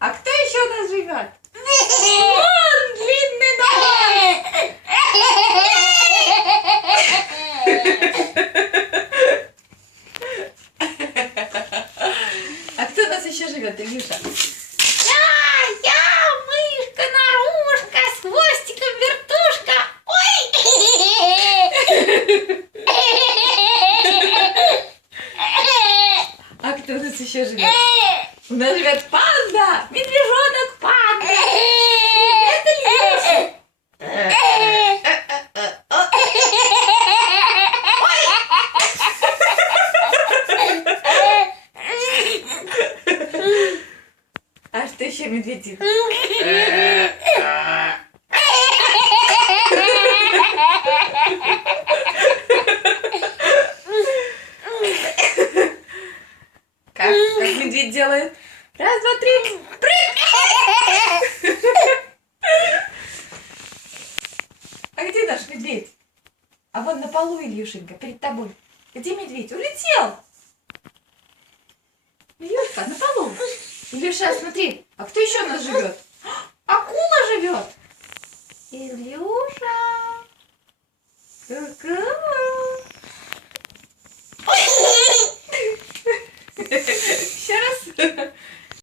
А кто еще у нас живет? Вон, длинный нос! А кто у нас еще живет, Илюша? Я, мышка, нарушка, с хвостиком вертушка. Ой! А кто у нас еще живет? У нас живет панда, медвежонок панда. Это Илюша. А что еще медведь делает? Как медведь делает? Раз, два, три. Прыг! А где наш медведь? А вон на полу, Ильюшенька, перед тобой. Где медведь? Улетел! Илюшка, на полу. Илюша, смотри, а кто еще у нас живет? Акула живет. Илюша. Ку-ку.